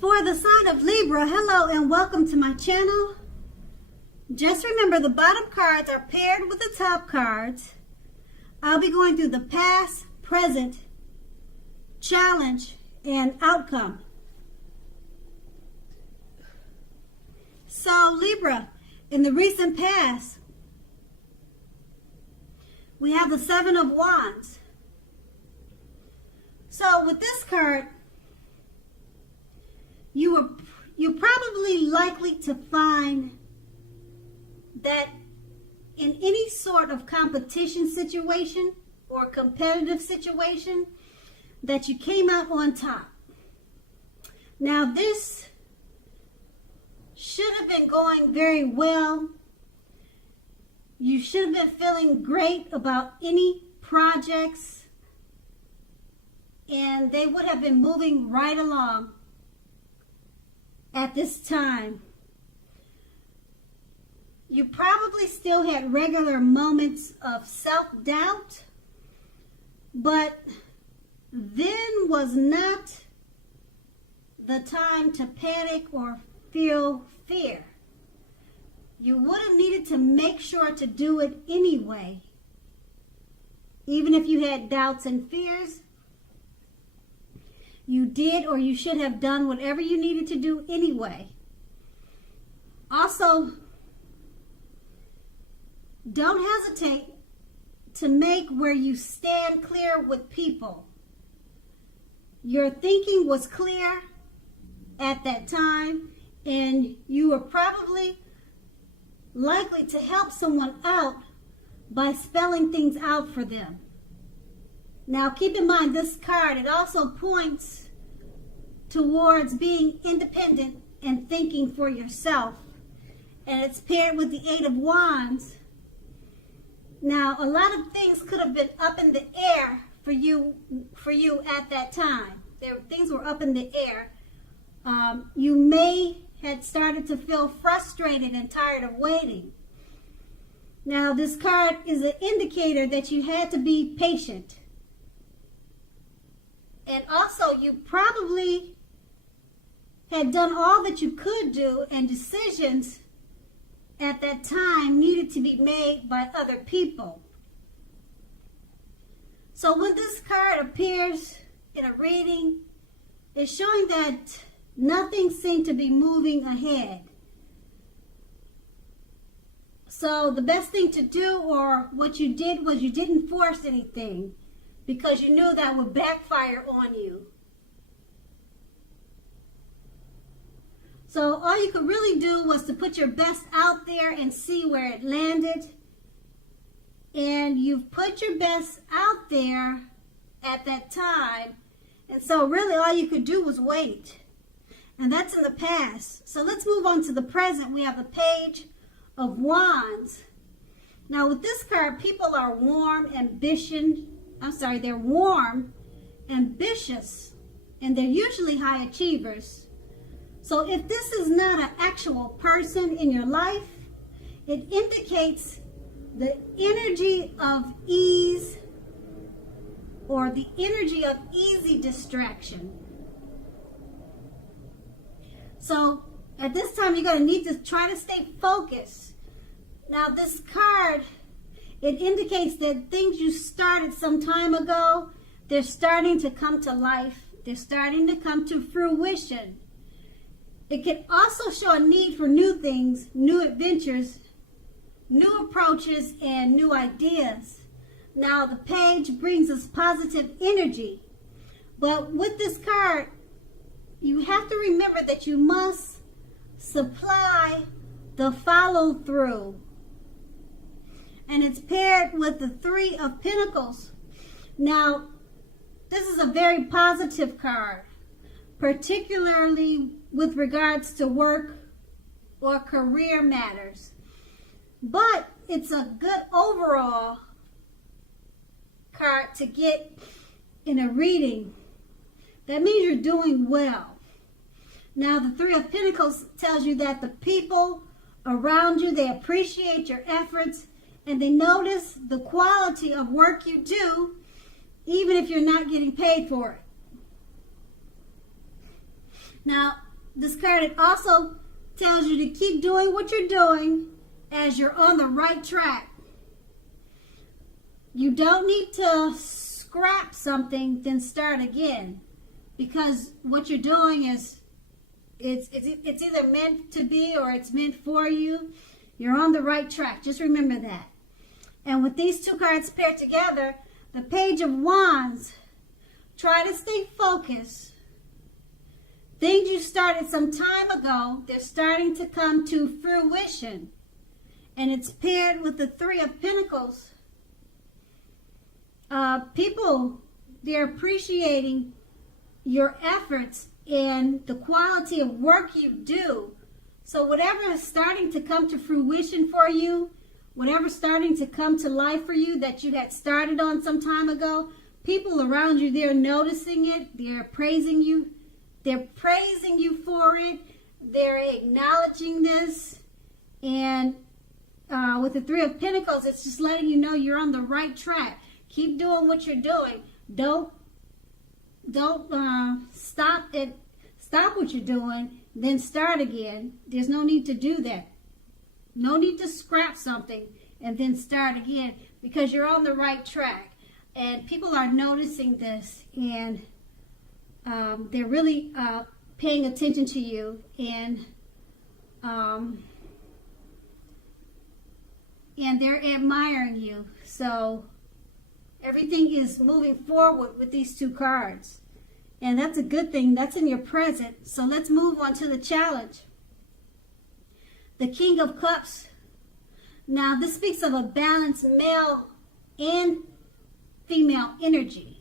For the sign of Libra, hello and welcome to my channel. Just remember the bottom cards are paired with the top cards. I'll be going through the past, present, challenge, and outcome. So Libra, in the recent past, we have the Seven of Wands. So with this card, you're probably likely to find that in any sort of competition situation or competitive situation that you came out on top. Now this should have been going very well. You should have been feeling great about any projects, and they would have been moving right along at this time. You probably still had regular moments of self-doubt, but then was not the time to panic or feel fear. You would have needed to make sure to do it anyway. Even if you had doubts and fears, you did or you should have done whatever you needed to do anyway. Also, don't hesitate to make where you stand clear with people. Your thinking was clear at that time, and you were probably likely to help someone out by spelling things out for them. Now keep in mind this card, it also points towards being independent and thinking for yourself. And it's paired with the Eight of Wands. Now a lot of things could have been up in the air for you at that time. Things were up in the air. You may had started to feel frustrated and tired of waiting. Now this card is an indicator that you had to be patient. And also you probably had done all that you could do, and decisions at that time needed to be made by other people. So when this card appears in a reading, it's showing that nothing seemed to be moving ahead. So the best thing to do, or what you did, was you didn't force anything because you knew that would backfire on you. So all you could really do was to put your best out there and see where it landed. And you've put your best out there at that time. And so really all you could do was wait. And that's in the past. So let's move on to the present. We have the Page of Wands. Now with this card, people are they're warm, ambitious, and they're usually high achievers. So if this is not an actual person in your life, it indicates the energy of ease or the energy of easy distraction. So at this time, you're going to need to try to stay focused. Now this card, it indicates that things you started some time ago, they're starting to come to life. They're starting to come to fruition. It can also show a need for new things, new adventures, new approaches, and new ideas. Now the page brings us positive energy. But with this card, you have to remember that you must supply the follow-through. And it's paired with the Three of Pentacles. Now, this is a very positive card, particularly with regards to work or career matters. But it's a good overall card to get in a reading. That means you're doing well. Now, the Three of Pentacles tells you that the people around you, they appreciate your efforts, and they notice the quality of work you do, even if you're not getting paid for it. Now, this card, it also tells you to keep doing what you're doing as you're on the right track. You don't need to scrap something, then start again. Because what you're doing is, it's either meant to be or it's meant for you. You're on the right track. Just remember that. And with these two cards paired together, the Page of Wands, try to stay focused. Things you started some time ago, they're starting to come to fruition. And it's paired with the Three of Pentacles. People, they're appreciating your efforts and the quality of work you do. So whatever is starting to come to fruition for you, whatever's starting to come to life for you that you had started on some time ago, people around you, they're noticing it, they're praising you. They're praising you for it. They're acknowledging this. And with the Three of Pentacles, it's just letting you know you're on the right track. Keep doing what you're doing. Don't stop what you're doing, then start again. There's no need to do that. No need to scrap something and then start again, because you're on the right track. And people are noticing this, and they're really paying attention to you, and they're admiring you. So everything is moving forward with these two cards. And that's a good thing. That's in your present. So let's move on to the challenge. The King of Cups. Now, this speaks of a balanced male and female energy.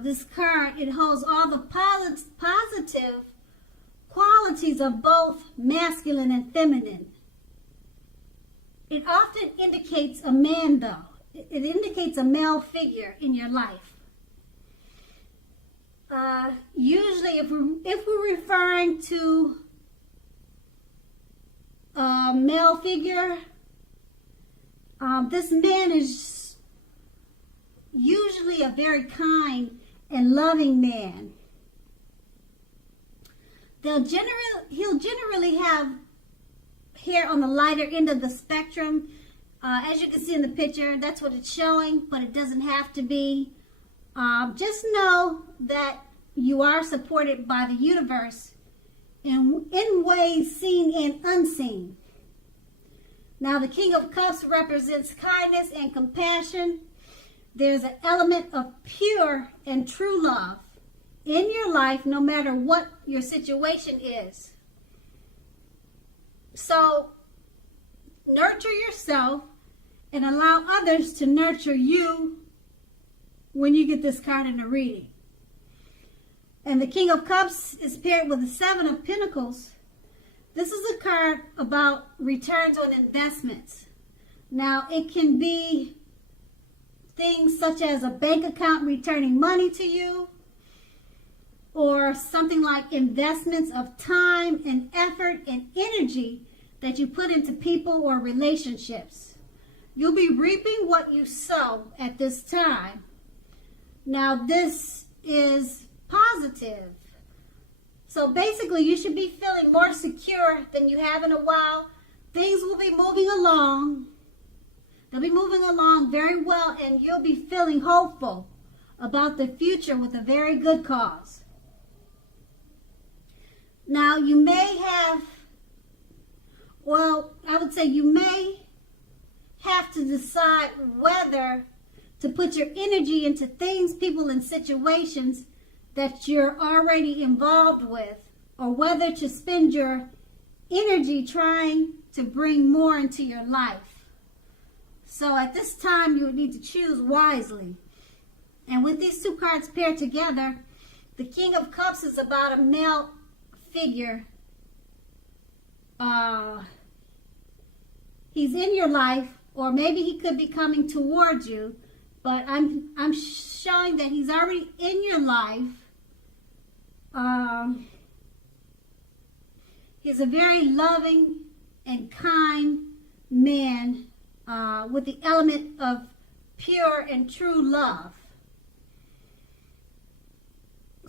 This card, it holds all the positive qualities of both masculine and feminine. It often indicates a man, though. It indicates a male figure in your life. Usually, if we're referring to a male figure, this man is usually a very kind and loving man. He'll generally have hair on the lighter end of the spectrum. As you can see in the picture, that's what it's showing, but it doesn't have to be. Just know that you are supported by the universe in ways seen and unseen. Now, the King of Cups represents kindness and compassion. There's an element of pure and true love in your life, no matter what your situation is. So, nurture yourself and allow others to nurture you when you get this card in the reading. And the King of Cups is paired with the Seven of Pentacles. This is a card about returns on investments. Now, it can be things such as a bank account returning money to you, or something like investments of time and effort and energy that you put into people or relationships. You'll be reaping what you sow at this time. Now, this is positive. So basically, you should be feeling more secure than you have in a while. Things will be moving along. They'll be moving along very well, and you'll be feeling hopeful about the future with a very good cause. Now, you may have, I would say you may have to decide whether to put your energy into things, people, and situations that you're already involved with, or whether to spend your energy trying to bring more into your life. So at this time, you would need to choose wisely. And with these two cards paired together, the King of Cups is about a male figure. He's in your life, or maybe he could be coming towards you, but I'm showing that he's already in your life. He's a very loving and kind man with the element of pure and true love.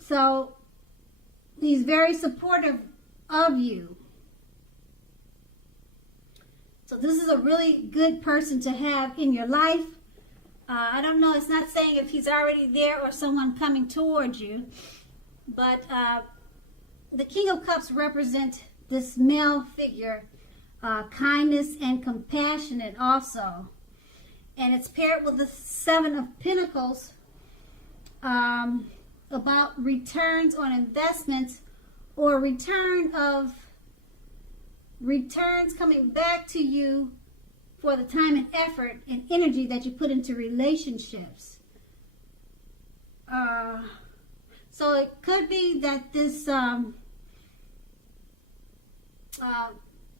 So He's very supportive of you. So this is a really good person to have in your life. I don't know, it's not saying if he's already there or someone coming towards you, but the King of Cups represents this male figure, kindness and compassionate also. And it's paired with the Seven of Pentacles, about returns on investments or returns coming back to you for the time and effort and energy that you put into relationships. So it could be that this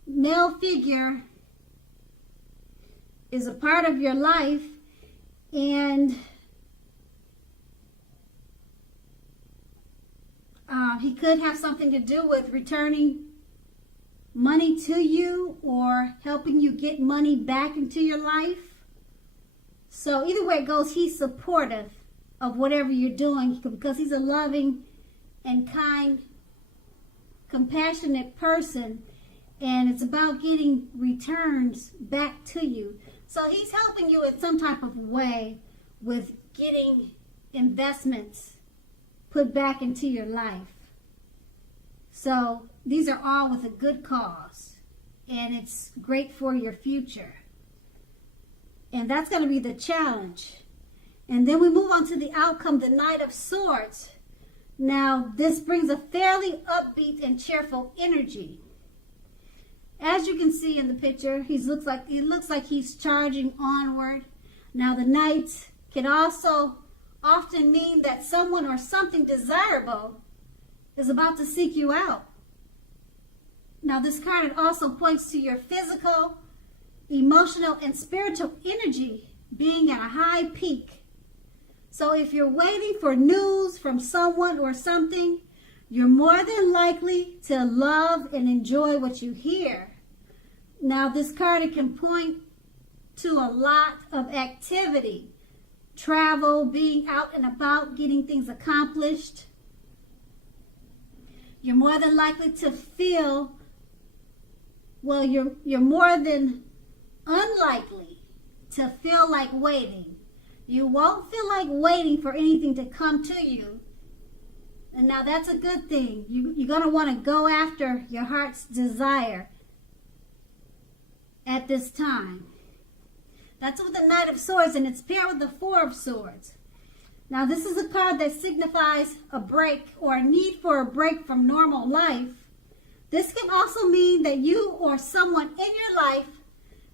male figure is a part of your life, and he could have something to do with returning money to you or helping you get money back into your life. So either way it goes, he's supportive of whatever you're doing because he's a loving and kind, compassionate person, and it's about getting returns back to you. So he's helping you in some type of way with getting investments put back into your life. So these are all with a good cause, and it's great for your future. And that's going to be the challenge. And then we move on to the outcome, the Knight of Swords. Now, this brings a fairly upbeat and cheerful energy. As you can see in the picture, it looks like he's charging onward. Now, the Knight can also often mean that someone or something desirable is about to seek you out. Now, this card also points to your physical, emotional, and spiritual energy being at a high peak. So if you're waiting for news from someone or something, you're more than likely to love and enjoy what you hear. Now, this card can point to a lot of activity, travel, being out and about, getting things accomplished. You're more than likely to feel, well, you're more than unlikely to feel like waiting. You won't feel like waiting for anything to come to you. And now that's a good thing. You're going to want to go after your heart's desire at this time. That's with the Knight of Swords, and it's paired with the Four of Swords. Now, this is a card that signifies a break or a need for a break from normal life. This can also mean that you or someone in your life,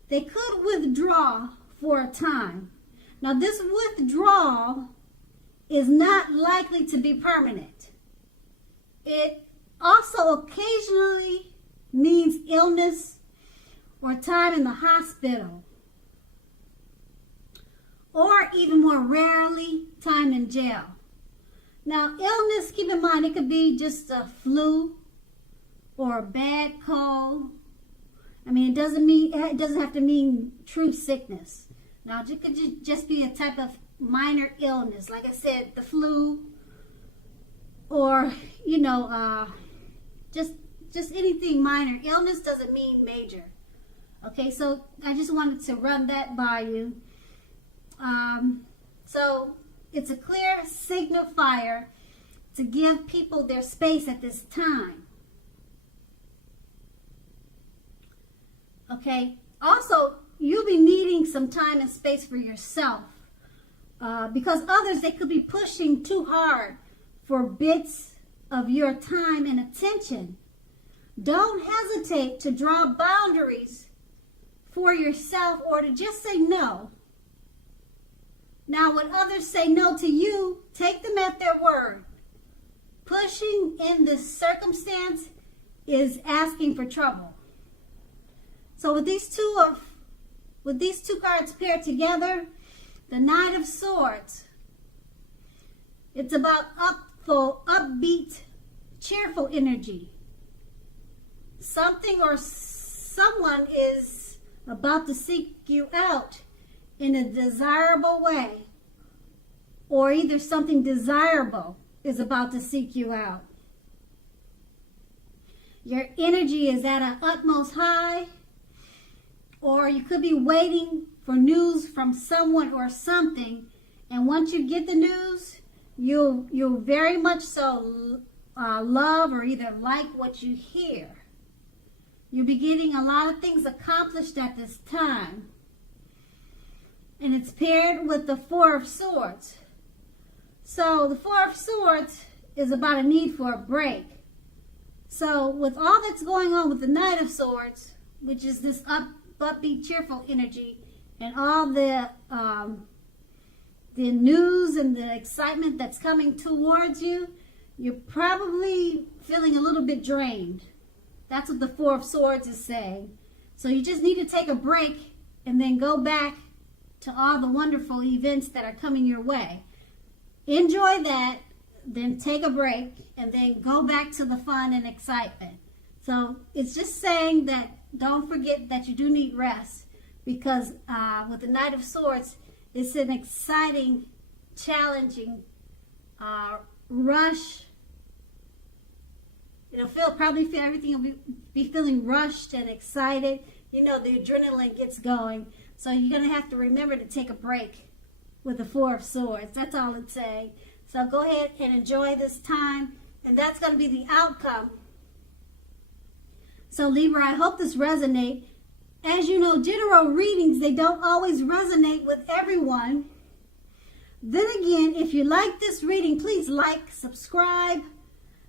they could withdraw for a time. Now, this withdrawal is not likely to be permanent. It also occasionally means illness or time in the hospital, or even more rarely, time in jail. Now, illness, keep in mind, it could be just a flu or a bad cold. I mean, it doesn't have to mean true sickness. Now, it could just be a type of minor illness, like I said, the flu, or just anything minor. Illness doesn't mean major. Okay, so I just wanted to run that by you. So it's a clear signifier to give people their space at this time. Okay, also you'll be needing some time and space for yourself, because others, they could be pushing too hard for bits of your time and attention. Don't hesitate to draw boundaries for yourself or to just say no. Now, when others say no to you, take them at their word. Pushing in this circumstance is asking for trouble. So with these two cards paired together, the Knight of Swords, it's about upbeat, cheerful energy. Something or someone is about to seek you out in a desirable way, or either something desirable is about to seek you out. Your energy is at an utmost high. Or you could be waiting for news from someone or something. And once you get the news, you'll very much so love or either like what you hear. You'll be getting a lot of things accomplished at this time. And it's paired with the Four of Swords. So the Four of Swords is about a need for a break. So with all that's going on with the Knight of Swords, which is this upbeat, cheerful energy, and all the news and the excitement that's coming towards you, you're probably feeling a little bit drained. That's what the Four of Swords is saying. So you just need to take a break and then go back to all the wonderful events that are coming your way. Enjoy that, then take a break, and then go back to the fun and excitement. So it's just saying that don't forget that you do need rest, because with the Knight of Swords, it's an exciting, challenging rush. Everything will be feeling rushed and excited. You know, the adrenaline gets going. So you're going to have to remember to take a break with the Four of Swords. That's all it's saying. So go ahead and enjoy this time. And that's going to be the outcome. So Libra, I hope this resonates. As you know, general readings, they don't always resonate with everyone. Then again, if you like this reading, please like, subscribe,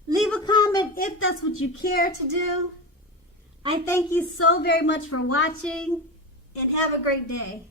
leave a comment if that's what you care to do. I thank you so very much for watching, and have a great day.